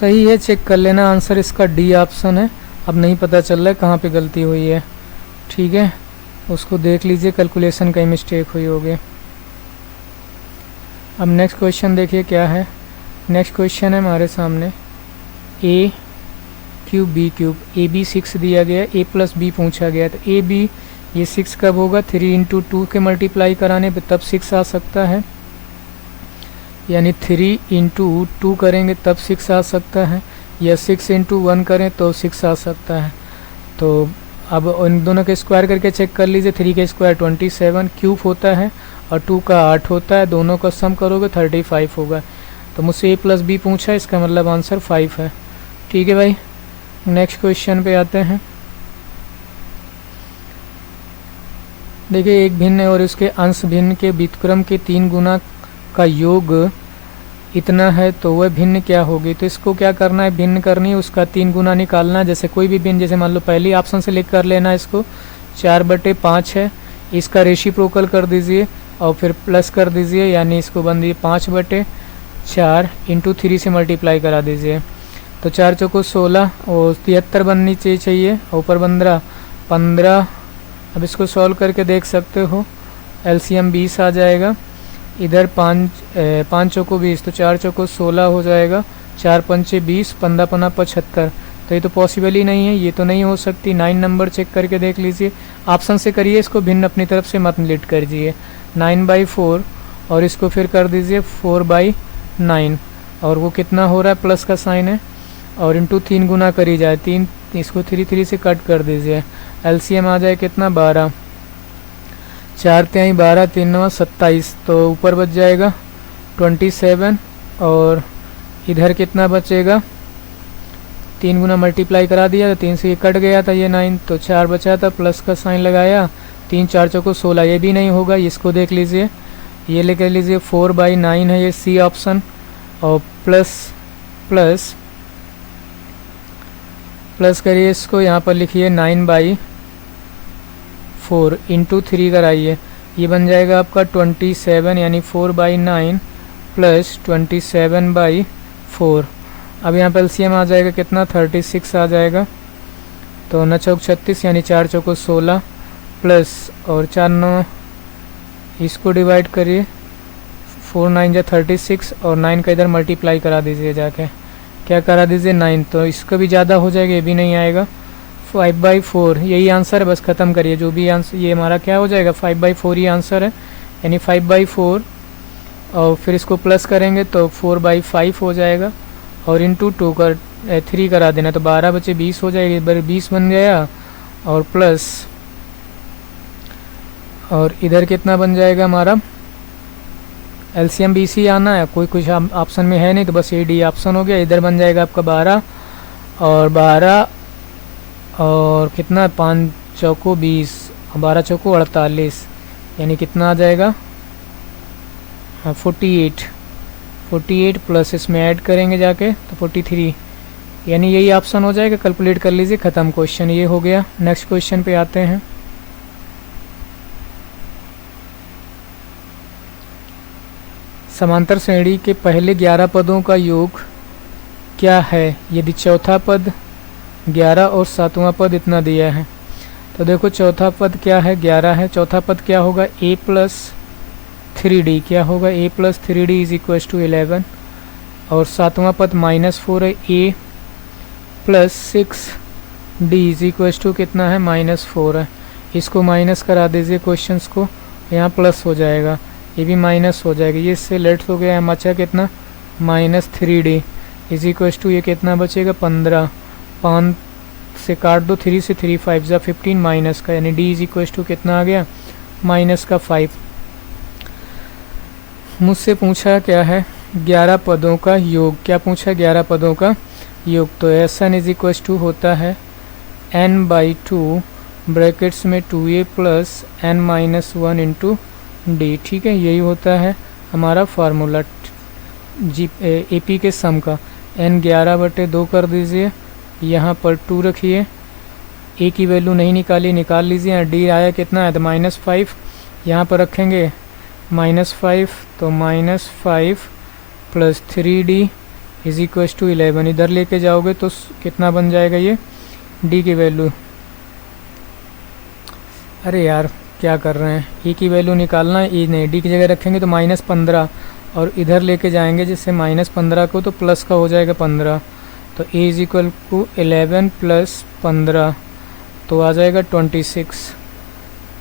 सही है, चेक कर लेना, आंसर इसका डी ऑप्शन है। अब नहीं पता चल रहा है कहाँ पे गलती हुई है, ठीक है? उसको देख लीजिए, कैलकुलेशन कहीं मिस्टेक हुई होगी। अब नेक्स्ट क्वेश्चन देखिए क्या है। नेक्स्ट क्वेश्चन है हमारे सामने, A cube B cube, A B 6 दिया गया, ए प्लस बी पूछा गया, तो ए बी ये 6 कब होगा? 3 इंटू 2 के मल्टीप्लाई कराने पे तब 6 आ सकता है, यानी 3 इंटू 2 करेंगे तब 6 आ सकता है, या 6 इंटू 1 करें तो 6 आ सकता है। तो अब इन दोनों के स्क्वायर करके चेक कर लीजिए। 3 का स्क्वायर 27 क्यूब होता है और 2 का 8 होता है, दोनों का सम करोगे 35 होगा। तो मुझसे ए प्लस बी पूछा है, इसका मतलब आंसर 5 है, ठीक है भाई? नेक्स्ट क्वेश्चन पे आते हैं। देखिए, एक भिन्न और उसके अंश भिन्न के व्युत्क्रम के 3 गुना का योग इतना है तो वह भिन्न क्या होगी? तो इसको क्या करना है, भिन्न करनी है, उसका 3 गुना निकालना है। जैसे कोई भी भिन्न, जैसे मान लो पहली ऑप्शन से लिख कर लेना, इसको 4/5 है, इसका रेसिप्रोकल कर दीजिए और फिर प्लस कर दीजिए, यानी इसको बन दीजिए 5/4 इंटू 3 से मल्टीप्लाई करा दीजिए। तो 4 चौको 16 और 73 बननी चाहिए, ऊपर 15। अब इसको सॉल्व करके देख सकते हो, एलसीएम 20 आ जाएगा, इधर 5 चौको 20, तो 4 चौको 16 हो जाएगा, 4 पंचे 20, 15 पना 75। तो ये तो पॉसिबल ही नहीं है, ये तो नहीं हो सकती। 9 नंबर चेक करके देख लीजिए, ऑप्शन से करिए, इसको भिन्न अपनी तरफ से मत लिट करिए। 9/4 और इसको फिर कर दीजिए 4/9, और वो कितना हो रहा है, प्लस का साइन है, और इंटू 3 गुना करी जाए, 3 इसको 3 से कट कर दीजिए, एलसीएम आ जाए कितना, 12, 4 तिहाई 12, 3 9 27, तो ऊपर बच जाएगा 27, और इधर कितना बचेगा, 3 गुना मल्टीप्लाई करा दिया तो 3 से ये कट गया था, ये 9, तो 4 बचा था, प्लस का साइन लगाया, 3 4 चौको 16, ये भी नहीं होगा, इसको देख लीजिए, ये लेकर लीजिए 4/9 है, ये सी ऑप्शन, और प्लस करिए इसको, यहाँ पर लिखिए 9/4 इंटू 3 कराइए, ये बन जाएगा आपका 27, यानी 4/9 प्लस 27/4। अब यहाँ पर एलसीएम आ जाएगा कितना, 36 आ जाएगा, तो 9 चौक 36, यानी 4 चौको 16 प्लस और 4 9, इसको डिवाइड करिए, 4 9 जा 36, और 9 का इधर मल्टीप्लाई करा दीजिए जाके, क्या करा दीजिए 9, तो इसका भी ज़्यादा हो जाएगा, ये भी नहीं आएगा, 5/4 यही आंसर है, बस ख़त्म करिए। जो भी आंसर, ये हमारा क्या हो जाएगा, 5/4 ही आंसर है, यानी 5/4, और फिर इसको प्लस करेंगे तो 4/5 हो जाएगा, और इंटू 2 कर 3 करा देना, तो 12 बचे 20 हो जाएगा, एक बार 20 बन गया, और प्लस, और इधर कितना बन जाएगा हमारा, एलसीएम बीसी आना है, कोई कुछ ऑप्शन में है नहीं तो बस ये डी ऑप्शन हो गया। इधर बन जाएगा आपका 12 और 12 और कितना, 5 चौको 20, 12 चौको 48, यानी कितना आ जाएगा 48 प्लस इसमें ऐड करेंगे जाके तो 43, यानी यही ऑप्शन हो जाएगा। कैलकुलेट कर लीजिए, ख़त्म, क्वेश्चन ये हो गया। नेक्स्ट क्वेश्चन पे आते हैं। समांतर श्रेणी के पहले 11 पदों का योग क्या है यदि चौथा पद 11 और सातवां पद इतना दिया है। तो देखो चौथा पद क्या है, 11 है, चौथा पद क्या होगा, a प्लस 3d, क्या होगा, a plus 3d is equal to 11, और सातवां पद -4 है, a plus 6d is equal to कितना है, -4 है। इसको माइनस करा दीजिए क्वेश्चंस को, यहाँ प्लस हो जाएगा, ये भी माइनस हो जाएगा, ये इससे लेट हो गया है, बचा कितना, -3d इज इक्व टू ये कितना बचेगा, 15, 5 से काट दो, 3 से 3 5 जा 15 माइनस का, यानी d इज इक्व टू कितना आ गया, -5। मुझसे पूछा क्या है, 11 पदों का योग, क्या पूछा, 11 पदों का योग। तो Sn इज इक्व टू होता है n/2 ब्रैकेट्स में 2a plus n-1 into D, ठीक है, यही होता है हमारा फार्मूला AP के सम का। n 11/2 कर दीजिए, यहाँ पर 2 रखिए, a की वैल्यू नहीं निकाली, निकाल लीजिए, यहाँ d आया कितना है, तो -5, यहाँ पर रखेंगे -5, तो -5 plus 3d is equal to 11, इधर लेके जाओगे तो कितना बन जाएगा ये d की वैल्यू, अरे यार क्या कर रहे हैं, e की वैल्यू निकालना है, e नहीं, d की जगह रखेंगे तो -15, और इधर लेके जाएंगे जिससे -15 को तो प्लस का हो जाएगा 15, तो a is equal to 11 plus 15 तो आ जाएगा 26।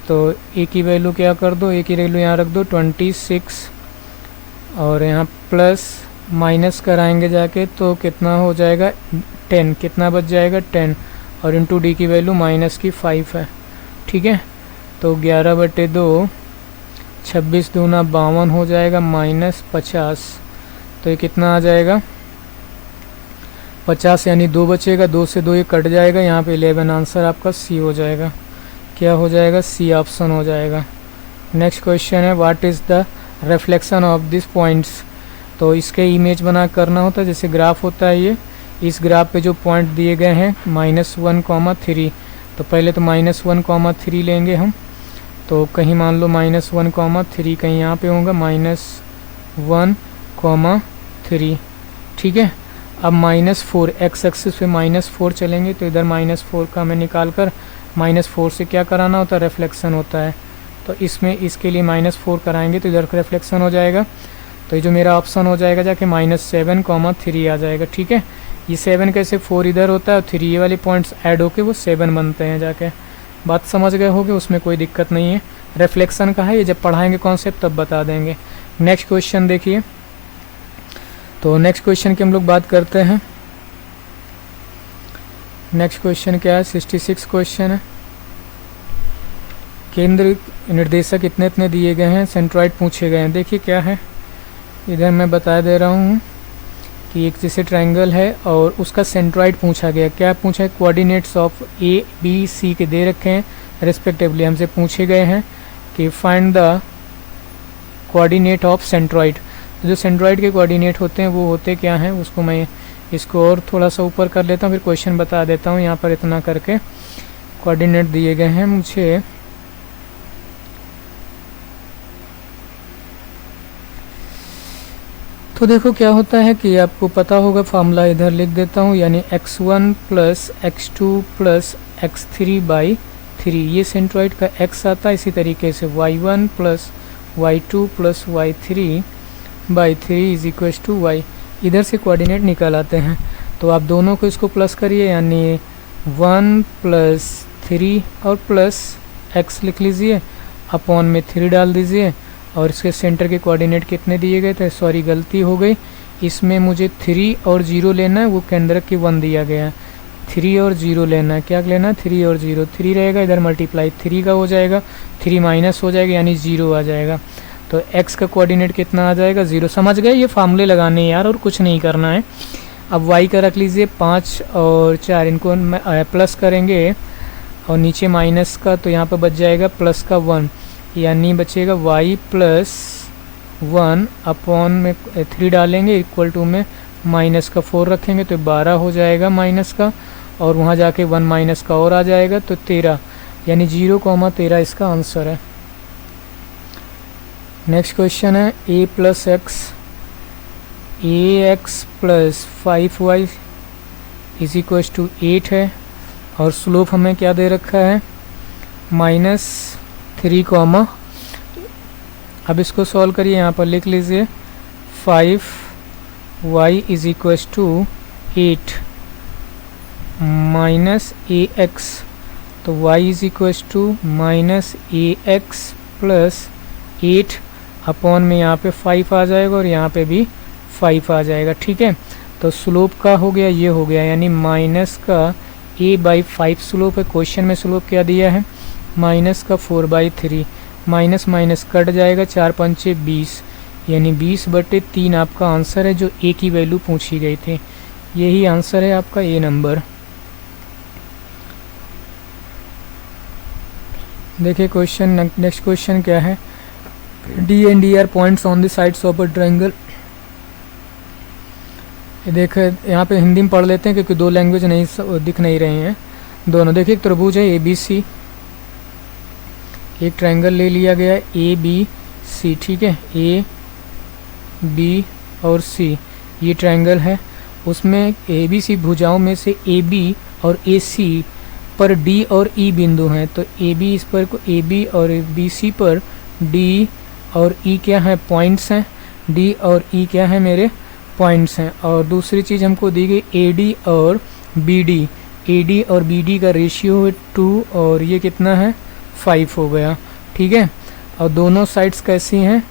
तो a की वैल्यू क्या कर दो, a की वैल्यू यहाँ रख दो 26, और यहाँ प्लस माइनस कराएंगे जाके तो कितना हो जाएगा 10, कितना बच जाएगा 10, और इंटू डी की वैल्यू -5 है, ठीक है। तो 11/2 26 दूना 52 हो जाएगा, -50, तो ये कितना आ जाएगा 50, यानी 2 बचेगा, 2 से 2 ये कट जाएगा, यहाँ पे 11, आंसर आपका सी हो जाएगा, क्या हो जाएगा, सी ऑप्शन हो जाएगा। नेक्स्ट क्वेश्चन है, what is the reflection of this points. तो इसके इमेज बना करना होता है, जैसे ग्राफ होता है ये, इस ग्राफ पे जो पॉइंट दिए गए हैं -1, 3, तो पहले तो -1, 3 लेंगे हम, तो कहीं मान लो -1, 3 कहीं यहाँ पे होगा -1, 3, ठीक है। अब -4 एक्स एक्सिस पे -4 चलेंगे, तो इधर -4 का हमें निकाल कर -4 से क्या कराना होता है, रिफ्लेक्शन होता है, तो इसमें इसके लिए -4 कराएंगे तो इधर रिफ्लेक्शन हो जाएगा, तो ये जो मेरा ऑप्शन हो जाएगा जाके -7, 3 आ जाएगा, ठीक है। ये 7 कैसे, 4 इधर होता है और 3 ये वाले पॉइंट्स ऐड होके वो 7 बनते हैं जाके, बात समझ गए होगे, उसमें कोई दिक्कत नहीं है। रिफ्लेक्शन का है ये, जब पढ़ाएंगे कॉन्सेप्ट तब बता देंगे। नेक्स्ट क्वेश्चन देखिए, तो नेक्स्ट क्वेश्चन की हम लोग बात करते हैं। नेक्स्ट क्वेश्चन क्या है, 66 क्वेश्चन है। केंद्र निर्देशक इतने इतने दिए गए हैं, सेंट्रॉइड पूछे गए हैं। देखिए क्या है, इधर मैं बता दे रहा हूँ कि एक जैसे ट्रायंगल है और उसका सेंट्रॉइड पूछा गया। क्या पूछा है, coordinates of A B C के दे रखे हैं रिस्पेक्टिवली, हमसे पूछे गए हैं कि find the coordinate of centroid. जो सेंट्रॉइड के कोऑर्डिनेट होते हैं वो होते क्या हैं, उसको मैं इसको और थोड़ा सा ऊपर कर लेता हूँ, फिर क्वेश्चन बता देता हूँ। यहाँ पर इतना करके कोऑर्डिनेट दिए गए हैं मुझे, तो देखो क्या होता है कि आपको पता होगा, फार्मूला इधर लिख देता हूँ, यानी x1 plus x2 plus x3/3, ये सेंट्रॉइड का x आता है। इसी तरीके से y1 plus y2 plus y3/3 is equal to y, इधर से कोऑर्डिनेट निकल आते हैं। तो आप दोनों को इसको प्लस करिए, यानी 1 प्लस 3 और प्लस x लिख लीजिए, अपॉन में 3 डाल दीजिए, और इसके सेंटर के कोऑर्डिनेट कितने दिए गए थे, सॉरी गलती हो गई, इसमें मुझे 3 और 0 लेना है, वो केंद्रक के 1 दिया गया है। 3 और 0 लेना है, क्या लेना है 3 और 0, 3 रहेगा इधर मल्टीप्लाई 3 का हो जाएगा, 3 माइनस हो जाएगा यानी 0 आ जाएगा। तो x का कोऑर्डिनेट कितना आ जाएगा 0। समझ गए, ये फार्मूले लगाने हैं यार और कुछ नहीं करना है। अब y का रख लीजिए 5 और 4, इनको प्लस करेंगे और नीचे माइनस का, तो यहाँ पर बच जाएगा प्लस का 1, यानी बचेगा y प्लस 1 अपॉन में 3 डालेंगे इक्वल टू में माइनस का 4 रखेंगे तो 12 हो जाएगा माइनस का, और वहाँ जाके 1 माइनस का और आ जाएगा तो 13, यानी 0,13 इसका आंसर है। नेक्स्ट क्वेश्चन है a plus x plus 5y is equal to 8 है, और स्लोप हमें क्या दे रखा है -3, अब इसको सॉल्व करिए, यहाँ पर लिख लीजिए 5y is equal to 8 minus ax, तो y is equal to minus ax plus 8 upon में यहाँ पे 5 आ जाएगा और यहाँ पे भी 5 आ जाएगा। ठीक है, तो स्लोप का हो गया, ये हो गया, यानी माइनस का a/5 स्लोप है। क्वेश्चन में स्लोप क्या दिया है माइनस का 4/3, माइनस माइनस कट जाएगा, 4 पंचे 20, यानी 20/3 आपका आंसर है, जो a की वैल्यू पूछी गई थी। यही आंसर है आपका a नंबर। देखिए क्वेश्चन, नेक्स्ट क्वेश्चन क्या है, D and D are points on the sides of a triangle। देखिए यहाँ पे हिंदी में पढ़ लेते हैं क्योंकि दो लैंग्वेज नहीं दिख नहीं रहे हैं दोनों। देखिए एक त्रिभुज है ABC, एक ट्रायंगल ले लिया गया है ABC, ठीक है, A B और C ये ट्रायंगल है, उसमें ABC भुजाओं में से AB और AC पर D और E बिंदु हैं, तो AB इस पर AB और BC पर D और E क्या है पॉइंट्स हैं, D और E क्या है मेरे पॉइंट्स हैं। और दूसरी चीज़ हमको दी गई AD और BD और BD का रेशियो है 2 और ये कितना है 5 हो गया। ठीक है, और दोनों साइड्स कैसी हैं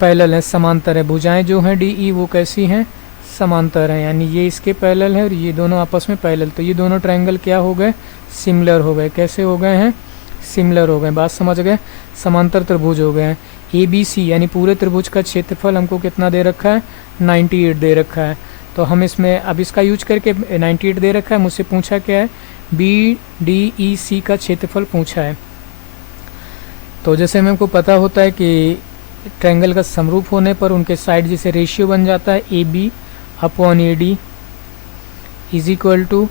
पैरेलल है, समांतर है, भुजाएं जो हैं DE वो कैसी हैं समांतर हैं, यानी ये इसके पैरेलल है और ये दोनों आपस में पैरेलल, तो ये दोनों ट्रायंगल क्या हो गए सिमिलर हो गए। कैसे हो गए हैं सिमिलर हो गए, बात समझ गए, समांतर त्रिभुज हो गए हैं। ABC यानी पूरे त्रिभुज का क्षेत्रफल हमको कितना दे रखा है 98 दे रखा है, तो हम इसमें अब इसका यूज करके 98 दे रखा है, मुझसे पूछा क्या है BDEC का क्षेत्रफल पूछा है। तो जैसे हमको पता होता है कि ट्रायंगल का समरूप होने पर उनके साइड जैसे रेशियो बन जाता है AB/AD इज इक्वल टू,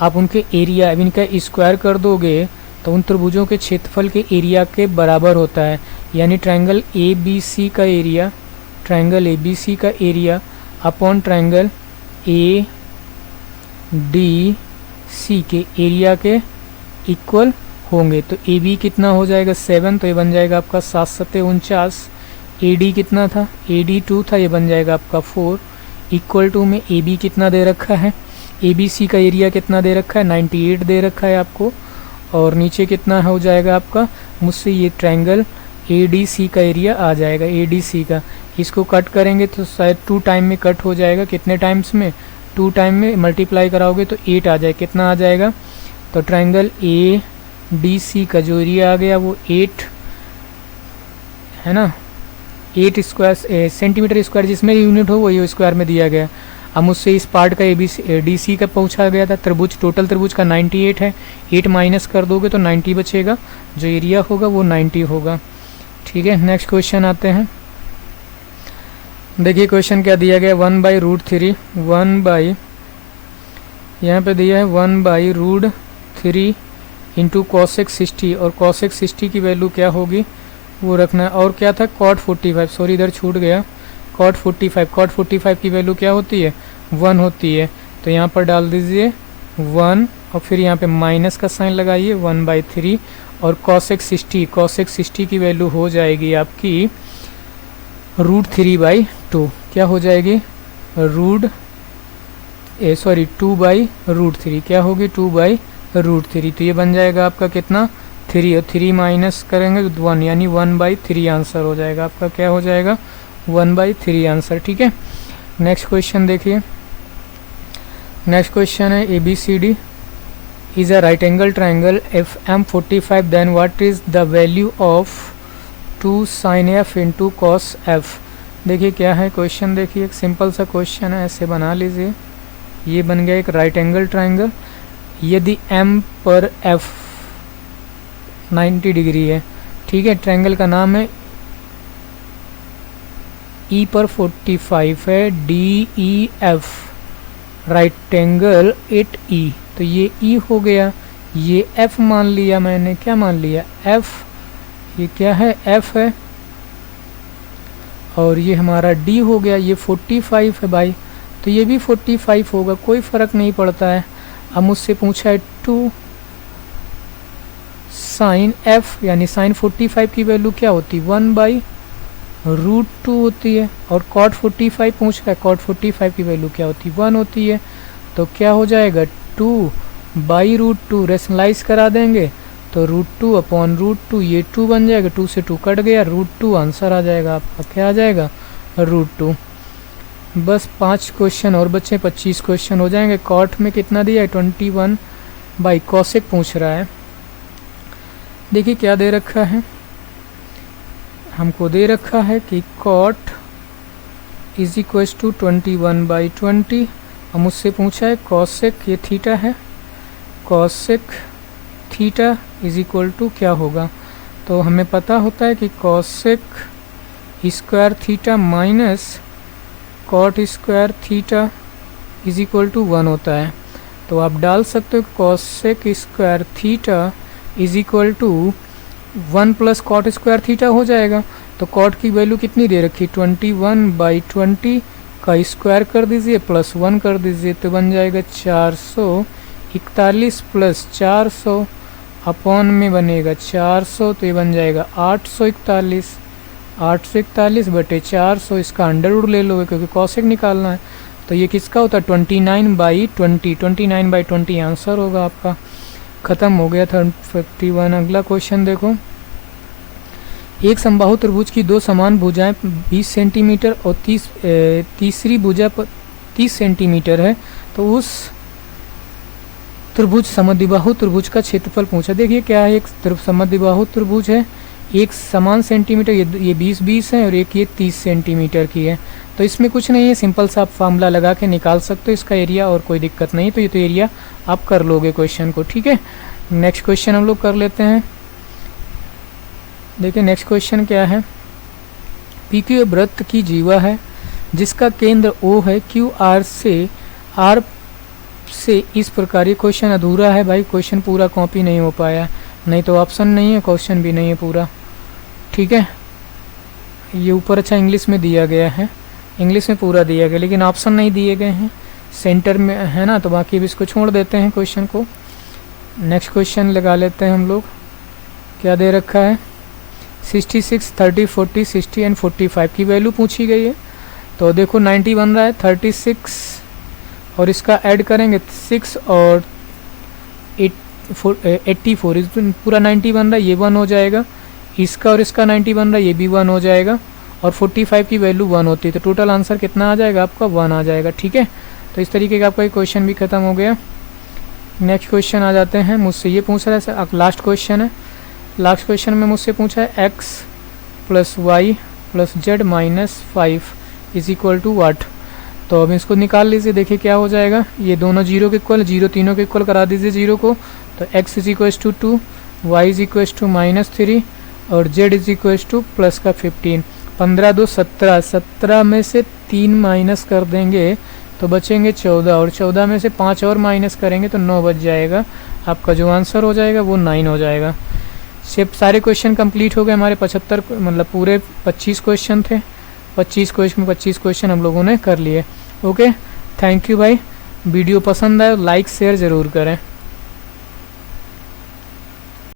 आप उनके एरिया अब इनका स्क्वायर कर दोगे तो उन त्रिभुजों के क्षेत्रफल के एरिया के बराबर होता है, यानी ट्रायंगल ABC का एरिया अपॉन ट्रायंगल ADC के एरिया के इक्वल होंगे। तो AB कितना हो जाएगा 7, तो ये बन जाएगा आपका 7×7 = 49। AD कितना था AD 2 था, ये बन जाएगा आपका 4 इक्वल टू में AB कितना दे रखा है ABC का एरिया कितना दे रखा है 98 दे रखा है आपको, और नीचे कितना हो जाएगा आपका मुझसे ये ट्रायंगल ADC का एरिया आ जाएगा ADC का। इसको कट करेंगे तो शायद 2 टाइम में कट हो जाएगा, कितने टाइम्स में 2 टाइम में मल्टीप्लाई कराओगे तो 8 आ जाए, कितना आ जाएगा, तो ट्रायंगल ADC का जो एरिया आ गया वो 8 है ना, 8 स्क्वायर सेंटीमीटर स्क्वायर, जिसमें यूनिट हो वही स्क्वायर में दिया गया। अब मुझसे इस पार्ट का ABC का पूछा गया था, त्रिभुज टोटल त्रिभुज का 98 है, 8 माइनस कर दोगे तो 90 बचेगा, जो एरिया होगा वो 90 होगा। ठीक है, नेक्स्ट क्वेश्चन आते हैं। देखिए क्वेश्चन क्या दिया गया 1/√3 यहाँ पे दिया है 1/√3 इंटू cosec 60, और cosec 60 की वैल्यू क्या होगी वो रखना है, और क्या था cot 45, सॉरी इधर छूट गया, cot 45 की वैल्यू क्या होती है 1 होती है, तो यहाँ पर डाल दीजिए 1 और फिर यहाँ पे माइनस का साइन लगाइए 1/3, और cosec 60 की वैल्यू हो जाएगी आपकी √3/2, क्या हो जाएगी 2/√3, क्या होगी 2/√3, तो ये बन जाएगा आपका कितना 3, और 3 माइनस करेंगे तो 1, यानी 1/3 आंसर हो जाएगा आपका, क्या हो जाएगा 1/3 आंसर। ठीक है, नेक्स्ट क्वेश्चन देखिए, नेक्स्ट क्वेश्चन है ABCD is a right angle triangle if M45 then what is the value of 2 sin f into cos f। देखिए क्या है क्वेश्चन, देखिए एक सिंपल सा क्वेश्चन है, ऐसे बना लीजिए। ये बन गया एक राइट एंगल ट्राइंगल। यदि M पर F 90 डिग्री है, ठीक है, ट्राइंगल का नाम है, E पर 45 है, DEF राइट एंगल 8E, तो ये E हो गया, ये F मान लिया मैंने, क्या मान लिया F, ये क्या है F है, और ये हमारा D हो गया, ये 45 है भाई, तो ये भी 45 होगा, कोई फ़र्क नहीं पड़ता है। अब मुझसे पूछा है 2 साइन F, यानी साइन 45 की वैल्यू क्या होती है 1/√2 होती है, और कॉट 45 पूछ रहा है, कॉट 45 की वैल्यू क्या होती है 1 होती है, तो क्या हो जाएगा 2/√2, रेशनलाइज करा देंगे तो √2/√2, ये 2 बन जाएगा, 2 से 2 कट गया, √2 आंसर आ जाएगा आपका, क्या आ जाएगा √2। बस 5 क्वेश्चन और बच्चे, 25 क्वेश्चन हो जाएंगे। कॉट में कितना दिया है 21 कोसेक पूछ रहा है। देखिए क्या दे रखा है, हमको दे रखा है कि कॉट इज इक्वल टू 21/20, और मुझसे पूछा है कोसेक, ये थीटा है, cosec theta is equal to क्या होगा, तो हमें पता होता है कि cosec square theta minus cot square theta is equal to 1 होता है। तो आप डाल सकते हो cosec square theta is equal to 1 plus cot square theta हो जाएगा। तो कॉट की वैल्यू कितनी दे रखी 21/20 का स्क्वायर कर दीजिए प्लस 1 कर दीजिए, तो बन जाएगा 441 प्लस 400 अपॉन में बनेगा 400, तो ये बन जाएगा 841 बटे 400, इसका अंडर रूट ले लोगे क्योंकि कॉसेक निकालना है। तो ये किसका होता है 29/20 आंसर होगा आपका। ख़त्म हो गया था 51। अगला क्वेश्चन देखो, एक समबाहु त्रिभुज की दो समान भुजाएं 20 सेंटीमीटर और तीसरी भुजा 30 सेंटीमीटर है, तो उस त्रिभुज समद्विबाहु त्रिभुज का क्षेत्रफल पूछा। देखिए क्या है, एक समद्विबाहु त्रिभुज है, एक समान सेंटीमीटर, ये 20 है और एक ये 30 सेंटीमीटर की है। तो इसमें कुछ नहीं है, सिंपल सा आप फार्मूला लगा के निकाल सकते हो इसका एरिया, और कोई दिक्कत नहीं। तो ये तो एरिया आप कर लोगे क्वेश्चन को, ठीक है। नेक्स्ट क्वेश्चन हम लोग कर लेते हैं। देखिए नेक्स्ट क्वेश्चन क्या है, PQ वृत्त की जीवा है जिसका केंद्र O है, QR से R से इस प्रकार। ये क्वेश्चन अधूरा है भाई, क्वेश्चन पूरा कॉपी नहीं हो पाया, नहीं तो ऑप्शन नहीं है, क्वेश्चन भी नहीं है पूरा, ठीक है। ये ऊपर अच्छा इंग्लिश में दिया गया है, इंग्लिश में पूरा दिया गया, लेकिन ऑप्शन नहीं दिए गए हैं, सेंटर में है ना, तो बाकी भी इसको छोड़ देते हैं क्वेश्चन को। नेक्स्ट क्वेश्चन लगा लेते हैं हम लोग। क्या दे रखा है 66, 30, 40, 60 एंड 45 की वैल्यू पूछी गई है। तो देखो 90 बन रहा है, 36 और इसका ऐड करेंगे 6 और 84, इस पूरा 90 बन रहा है, ये 1 हो जाएगा, इसका और इसका 90 बन रहा है, ये भी 1 हो जाएगा, और 45 की वैल्यू 1 होती है, तो टोटल आंसर कितना आ जाएगा आपका 1 आ जाएगा, ठीक है। तो इस तरीके का आपका ये क्वेश्चन भी ख़त्म हो गया। नेक्स्ट क्वेश्चन आ जाते हैं, मुझसे ये पूछ रहा है, लास्ट क्वेश्चन है। लास्ट क्वेश्चन में मुझसे पूछा है x + y + z - 5 is equal to वाट। तो अब इसको निकाल लीजिए, देखिए क्या हो जाएगा, ये दोनों जीरो के इक्वल, जीरो तीनों के इक्वल करा दीजिए जीरो को, तो x is equal to 2, y is equal to -3 और z is equal to plus का 15। 15 2 17, 17 में से 3 माइनस कर देंगे तो बचेंगे 14, और 14 में से 5 और माइनस करेंगे तो 9 बच जाएगा। आपका जो आंसर हो जाएगा वो 9 हो जाएगा। सिर्फ सारे क्वेश्चन कंप्लीट हो गए हमारे, 75 मतलब पूरे 25 क्वेश्चन थे, 25 क्वेश्चन हम लोगों ने कर लिए। ओके, थैंक यू भाई। वीडियो पसंद आए लाइक शेयर ज़रूर करें।